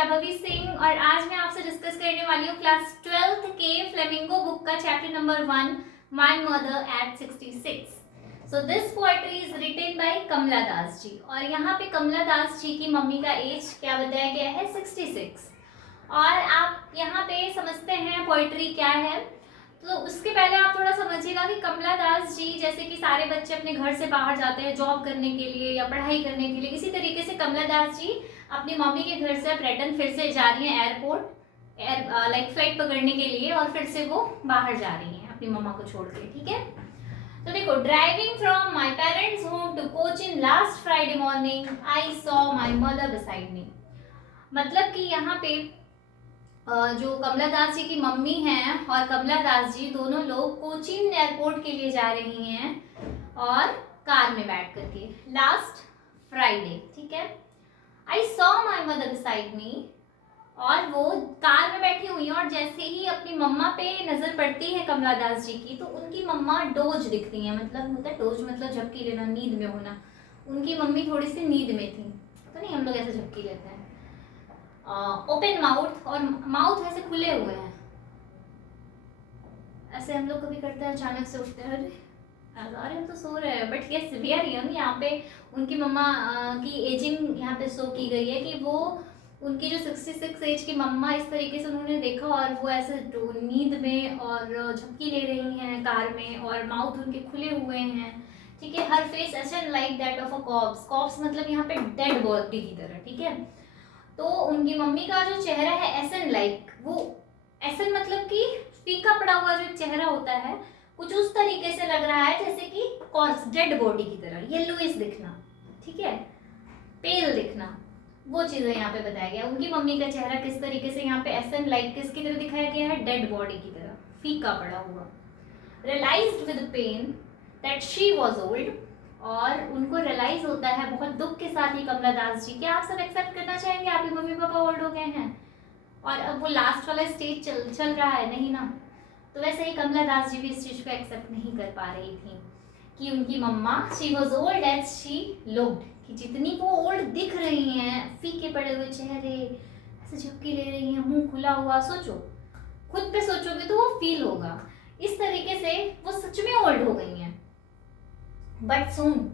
वैभवी सिंह और आज मैं आपसे डिस्कस करने वाली हूँ क्लास 12th के फ्लेमिंगो बुक का chapter number 1 my mother at 66। So this poetry is written by Kamala Das ji और यहाँ पे कमला दास जी की मम्मी का एज क्या बताया गया है 66। और आप यहाँ पे समझते हैं पोएट्री क्या है, तो उसके पहले आप थोड़ा समझिएगा कि कमला दास जी जैसे कि सारे बच्चे अपने घर से बाहर जाते हैं जॉब करने के लिए या पढ़ाई करने के लिए, इसी तरीके से कमला दास जी अपनी मम्मी के घर से रिटर्न फिर से जा रही हैं एयरपोर्ट लाइक फ्लाइट पकड़ने के लिए और फिर से वो बाहर जा रही हैं अपनी मम्मा को छोड़ के। ठीक है, तो देखो, driving from my parents home to Cochin last Friday morning I saw my mother beside me. मतलब कि यहाँ पे जो कमला दास जी की मम्मी हैं और कमला दास जी दोनों लोग कोचीन एयरपोर्ट के लिए जा रही हैं और कार में बैठ करके लास्ट फ्राइडे। ठीक है, आई सॉ माई मदर बिसाइड मी, और वो कार में बैठी हुई हैं और जैसे ही अपनी मम्मा पे नजर पड़ती है कमला दास जी की तो उनकी मम्मा डोज दिखती हैं। मतलब होता है डोज मतलब झपकी लेना, नींद में होना। उनकी मम्मी थोड़ी सी नींद में थी, तो नहीं हम लोग ऐसे झपकी लेते हैं। ओपन माउथ, और माउथ ऐसे खुले हुए हैं, ऐसे हम लोग कभी करते हैं, अचानक से उठते हैं, अरे हम तो सो रहे हैं, but yes we are young. यहाँ पे उनकी मम्मा की एजिंग यहाँ पे शो की गई है कि वो उनकी जो 66 एज की मम्मा इस तरीके से उन्होंने देखा और वो ऐसे नींद में और झपकी ले रही हैं कार में और माउथ उनके खुले हुए हैं। ठीक है, हर face ashen like that of a corpse. Corpse मतलब यहाँ पे डेड बॉडी की तरह। ठीक है, तो उनकी मम्मी का जो चेहरा है एसन लाइक, वो एसन मतलब कि फीका पड़ा हुआ जो चेहरा होता है कुछ उस तरीके से लग रहा है जैसे कि कॉर्स, डेड बॉडी की तरह, येलोइश दिखना। ठीक है, पेल दिखना, वो चीजें यहाँ पे बताया गया। उनकी मम्मी का चेहरा किस तरीके से यहाँ पे एसन लाइक किसकी तरह दिखाया गया है, डेड बॉडी की तरह, फीका पड़ा हुआ। Realized with pain that she was old, और उनको रियलाइज होता है बहुत दुख के साथ ही कमला दास जी, क्या आप सब एक्सेप्ट करना चाहेंगे आपके मम्मी पापा ओल्ड हो गए हैं और अब वो लास्ट वाला स्टेज चल रहा है, नहीं ना? तो वैसे ही कमला दास जी भी इस चीज को एक्सेप्ट नहीं कर पा रही थी कि उनकी मम्मा she was old age she looked, कि जितनी वो ओल्ड दिख रही हैं, फीके पड़े हुए चेहरे, ऐसे झपकी ले रही हैं, मुंह खुला हुआ। सोचो, खुद पे सोचोगे तो वो फील होगा इस तरीके से वो सच में ओल्ड हो गई हैं। बट सून,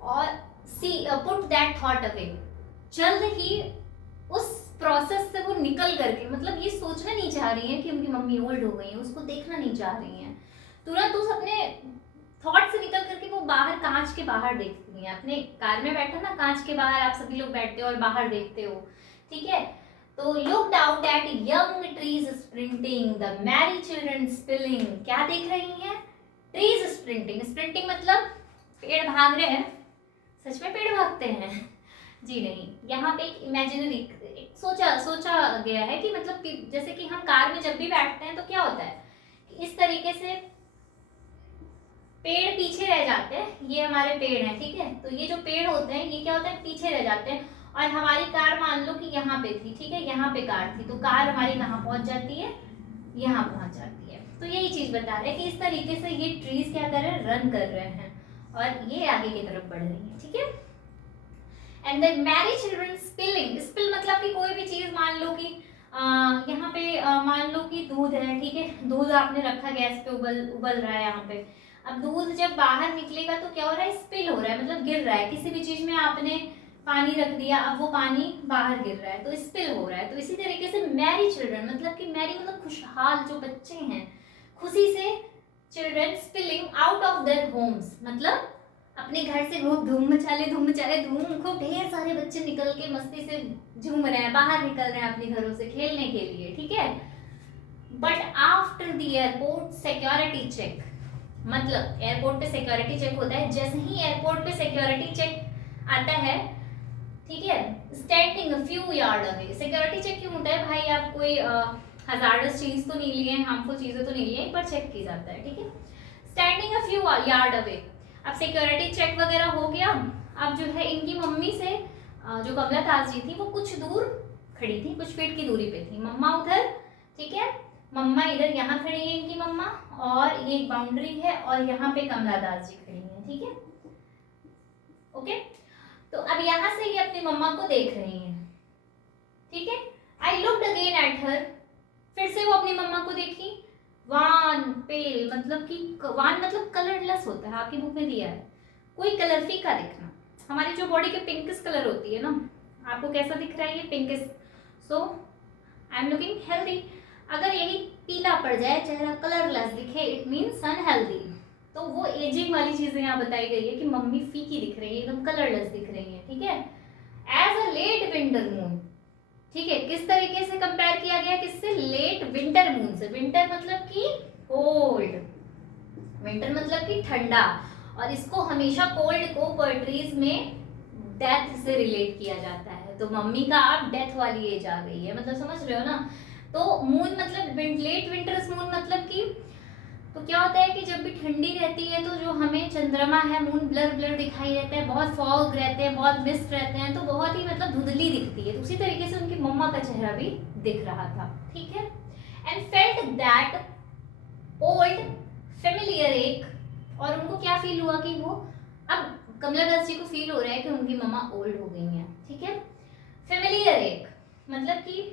और सी पुट दैट थॉट अवे, जल्द ही उस प्रोसेस से वो निकल करके, मतलब ये सोचना नहीं चाह रही है कि उनकी मम्मी ओल्ड हो गई है, उसको देखना नहीं चाह रही हैं, तुरंत उस अपने थॉट से निकल करके वो बाहर, कांच के बाहर देखती हैं। अपने कार में बैठा ना, कांच के बाहर आप सभी लोग बैठते हो और बाहर देखते हो। ठीक है, तो looked out at young trees sprinting, the Mary children spilling. क्या देख रही हैं? Trees sprinting. स्प्रिंटिंग मतलब पेड़ भाग रहे हैं, सच में पेड़ भागते हैं? जी नहीं, यहाँ पे एक इमेजिनरी सोचा गया है कि मतलब जैसे कि हम कार में जब भी बैठते हैं तो क्या होता है कि इस तरीके से पेड़ पीछे रह जाते हैं। ये हमारे पेड़ हैं, ठीक है, तो ये जो पेड़ होते हैं ये क्या होता है, पीछे रह जाते हैं। और हमारी कार मान लो कि यहाँ पे थी, ठीक है, यहाँ पे कार थी, तो कार हमारी कहाँ पहुंच जाती है, यहाँ पहुंच जाती है। तो यही चीज बता रहे हैं कि इस तरीके से ये ट्रीज क्या कर रहे हैं, रन कर रहे हैं और ये आगे की तरफ बढ़ रही है। ठीक है, and the Mary children spilling. Spill मतलब कि कोई भी चीज, मान लो कि यहाँ पे मान लो कि दूध है, ठीक है, दूध आपने रखा गैस पे, उबल रहा है यहाँ पे। अब दूध जब बाहर निकलेगा तो क्या हो रहा है, स्पिल हो रहा है, मतलब गिर रहा है। किसी भी चीज में आपने पानी रख दिया, अब वो पानी बाहर गिर रहा है तो स्पिल हो रहा है। तो इसी तरीके से मैरी चिल्ड्रन मतलब कि मैरी मतलब खुशहाल, जो बच्चे हैं खुशी से, children spilling out of their homes मतलब अपने घर से धूम मचाले खूब ढेर सारे बच्चे निकल के मस्ती से झूम रहे हैं, बाहर निकल रहे हैं अपने घरों से खेलने के लिए। ठीक है, but after the airport security check, मतलब एयरपोर्ट पे सिक्योरिटी चेक होता है, जैसे ही एयरपोर्ट पे सिक्योरिटी चेक आता है, ठीक है, standing a few yard away. Security check क्यों होता है भाई, आप कोई हजार्डस चीज तो नहीं लिए, हार्मफुल चीजें तो नहीं लिए, एक बार चेक किया जाता है। ठीक है, standing a few yard away. अब सिक्योरिटी चेक वगैरह हो गया, अब जो है इनकी मम्मी से जो कमला दास जी थी वो कुछ दूर खड़ी थी, कुछ फीट की दूरी पे थी, मम्मा उधर, ठीक है, मम्मा इधर, यहाँ खड़ी है इनकी मम्मा, और ये एक बाउंड्री है और यहाँ पे कमला दास जी खड़ी है। ठीक है, ओके, तो अब यहाँ से ये अपनी मम्मा को देख रही हैं। ठीक है। I looked again at her, फिर से वो अपनी मम्मा को देखी। वान पेल मतलब कि वान मतलब कलरलेस होता है, आपकी बुक में दिया है, कोई कलर फीका दिखना। हमारी जो बॉडी के पिंकिश कलर होती है ना, आपको कैसा दिख रहा है ये pinkish, so I am looking healthy. अगर यही पीला पड़ जाए, चेहरा कलरलेस दिखे, इट मीन्स अनहेल्दी। तो वो एजिंग वाली चीजें यहाँ बताई गई है कि मम्मी फीकी दिख रही है, एकदम कलरलेस दिख रही है, ठीक है। As a late winter moon, ठीक है, किस तरीके से कंपेयर किया गया, किससे, लेट विंटर मून से। विंटर मतलब कि कोल्ड, विंटर मतलब कि ठंडा, और इसको हमेशा कोल्ड को पोएट्रीज में डेथ से रिलेट किया जाता है। तो मम्मी का अब डेथ वाली एज आ गई है, मतलब समझ रहे हो ना। तो मून मतलब लेट विंटर्स मून मतलब कि, तो क्या होता है कि जब भी ठंडी रहती है तो जो हमें चंद्रमा है, मून ब्लर ब्लर दिखाई देता है, बहुत फॉग रहते हैं, बहुत मिस्ट रहते हैं, तो बहुत ही मतलब धुंधली दिखती है। तो उसी तरीके से उनकी मम्मा का चेहरा भी दिख रहा था, ठीक है। And felt that old familiar एक, और उनको क्या फील हुआ कि वो, अब कमला दास जी को फील हो रहा है कि उनकी मम्मा ओल्ड हो गई हैं, ठीक है। फेमिलियर एक मतलब कि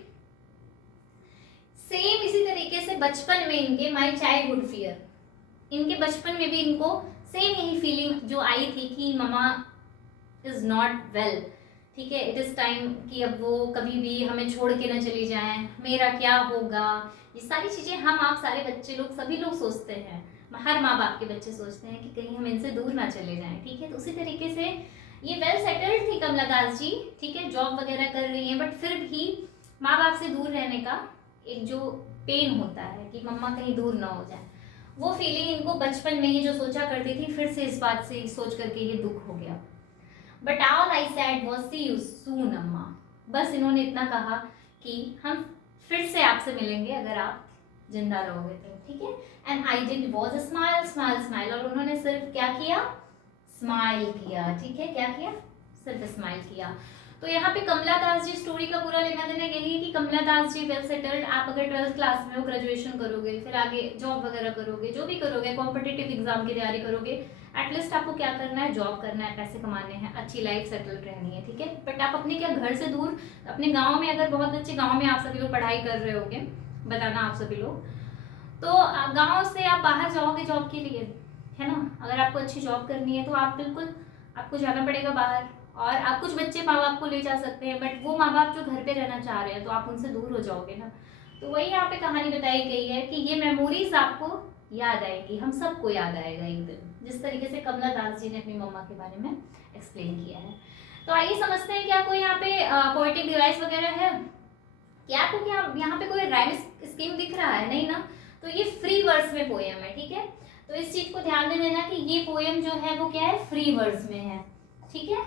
सेम इसी तरीके से बचपन में इनके माई चाइल्डहुड फियर, इनके बचपन में भी इनको सेम यही फीलिंग जो आई थी कि ममा इज नॉट वेल, ठीक है। इट इज टाइम कि अब वो कभी भी हमें छोड़ के ना चली जाएं, मेरा क्या होगा, ये सारी चीजें हम आप सारे बच्चे लोग सभी लोग सोचते हैं, हर माँ बाप के बच्चे सोचते हैं कि कहीं हम इनसे दूर ना चले जाएं, ठीक है। तो उसी तरीके से ये वेल सेटल्ड थी कमला दास जी, ठीक है, जॉब वगैरह कर रही हैं, बट फिर भी माँ बाप से दूर रहने का एक जो पेन होता है कि मम्मा कहीं दूर ना हो जाए, वो फीलिंग इनको बचपन में ही जो सोचा करती थी, फिर से इस बात से सोच करके ये दुख हो गया। But all I said was see you soon अम्मा, बस इन्होंने इतना कहा कि हम फिर से आपसे मिलेंगे अगर आप जिंदा रहोगे तो, ठीक है। And I did was a smile smile smile, और उन्होंने सिर्फ क्या किया, स्माइल किया, ठीक है, क्या किया, सिर्फ स्माइल किया। तो यहाँ पे कमला दास जी स्टोरी का पूरा लेना देना यही है कि कमला दास जी वेल सेटल्ड, आप अगर 12th क्लास में हो, ग्रेजुएशन करोगे, फिर आगे जॉब वगैरह करोगे, जो भी करोगे, कॉम्पिटिटिव एग्जाम की तैयारी करोगे, एटलीस्ट आपको क्या करना है, जॉब करना है, पैसे कमाने हैं, अच्छी लाइफ सेटल रहनी है, ठीक है। बट आप अपने क्या घर से दूर, अपने गाँव में, अगर बहुत अच्छे गाँव में आप सभी लोग पढ़ाई कर रहे होगे, बताना आप सभी लोग, तो गाँव से आप बाहर जाओगे जॉब के लिए, है ना। अगर आपको अच्छी जॉब करनी है तो आप बिल्कुल, आपको जाना पड़ेगा बाहर, और आप कुछ बच्चे माँ बाप को ले जा सकते हैं, बट वो माँ बाप जो घर पे रहना चाह रहे हैं तो आप उनसे दूर हो जाओगे ना। तो वही यहाँ पे कहानी बताई गई है कि ये मेमोरीज आपको याद आएगी, हम सबको याद आएगा एक दिन, जिस तरीके से कमला दास जी ने अपनी मम्मा के बारे में एक्सप्लेन किया है। तो आइए समझते हैं क्या कोई यहाँ पे पोएटिक डिवाइस वगैरह है क्या, आपको क्या यहाँ पे कोई राइम स्कीम दिख रहा है, नहीं ना। तो ये फ्री वर्ड्स में पोएम है, ठीक है। तो इस चीज को ध्यान में देना कि ये पोएम जो है वो क्या है, फ्री वर्ड्स में है, ठीक है,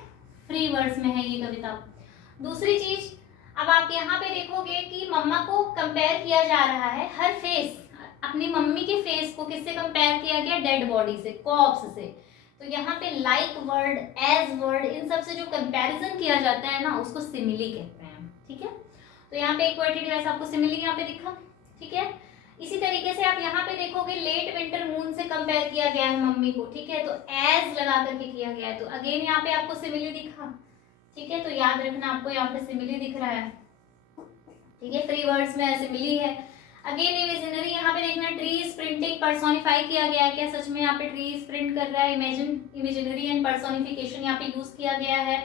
फ्री वर्ड्स में है ये कविता। दूसरी चीज, अब आप यहाँ पे देखोगे कि मम्मा को कंपेयर किया जा रहा है, हर फेस, अपनी मम्मी के फेस को किससे कंपेयर किया गया, डेड बॉडी से, कॉर्प्स से। तो यहाँ पे लाइक वर्ड, एज वर्ड, इन सब से जो कंपैरिजन किया जाता है ना, उसको सिमिली कहते हैं, ठीक है। तो यहाँ पे एक पोएटिक डिवाइस आपको सिमिली यहाँ पे दिखा, ठीक है। इसी तरीके से आप यहाँ पे देखोगे लेट विंटर मून से कंपेयर किया गया है मम्मी को, ठीक है, तो एज लगा करके किया गया है, तो अगेन यहाँ पे आपको सिमिली दिखा, ठीक है। तो याद रखना आपको यहाँ पे सिमिली दिख रहा है, ठीक है, फ्री वर्ड्स में सिमिली है। अगेन इमेजिनरी, यहाँ पे देखना ट्रीज प्रिंटिंग पर्सोनिफाई किया गया है, क्या सच में यहाँ पे ट्रीज प्रिंट कर रहा है, इमेजिनरी एंड पर्सोनिफिकेशन यहाँ पे यूज किया गया है।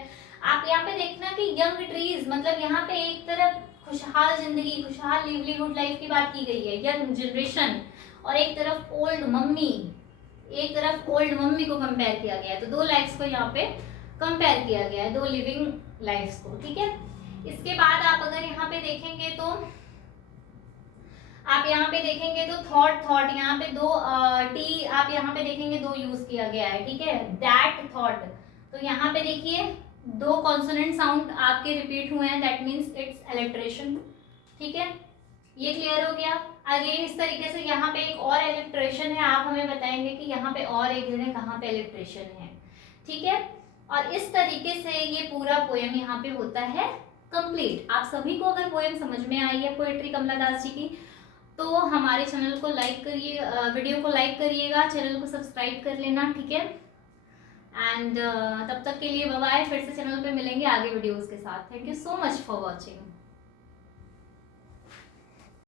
आप यहाँ पे देखना कि यंग ट्रीज मतलब यहाँ पे एक तरफ खुशहाल जिंदगी, खुशहाल लिवलीहुड लाइफ की बात की गई है, यंग जनरेशन, और एक तरफ ओल्ड मम्मी, एक तरफ ओल्ड मम्मी को कंपेयर किया गया है। तो दो लाइफ्स को यहाँ पे कंपेयर किया गया है, दो लिविंग लाइफ्स को, ठीक है। इसके बाद आप अगर यहाँ पे देखेंगे तो, आप यहाँ पे देखेंगे तो थॉट यहाँ पे दो टी आप यहाँ पे देखेंगे दो यूज किया गया है, ठीक है, दैट थॉट। तो यहाँ पे देखिए दो कॉन्सोनेंट साउंड आपके रिपीट हुए हैं, दैट मीन्स इट्स इलेक्ट्रेशन, ठीक है, ये क्लियर हो गया। अगेन इस तरीके से यहाँ पे एक और इलेक्ट्रेशन है, आप हमें बताएंगे कि यहाँ पे और एक जगह कहाँ पे इलेक्ट्रेशन है, ठीक है। और इस तरीके से ये पूरा पोएम यहाँ पे होता है कंप्लीट। आप सभी को अगर पोएम समझ में आई है पोएट्री कमला दास जी की, तो हमारे चैनल को लाइक करिए, वीडियो को लाइक करिएगा, चैनल को सब्सक्राइब कर लेना, ठीक है। एंड तब तक के लिए बाय बाय, फिर से चैनल पे मिलेंगे आगे वीडियोस के साथ। Thank you so much for watching.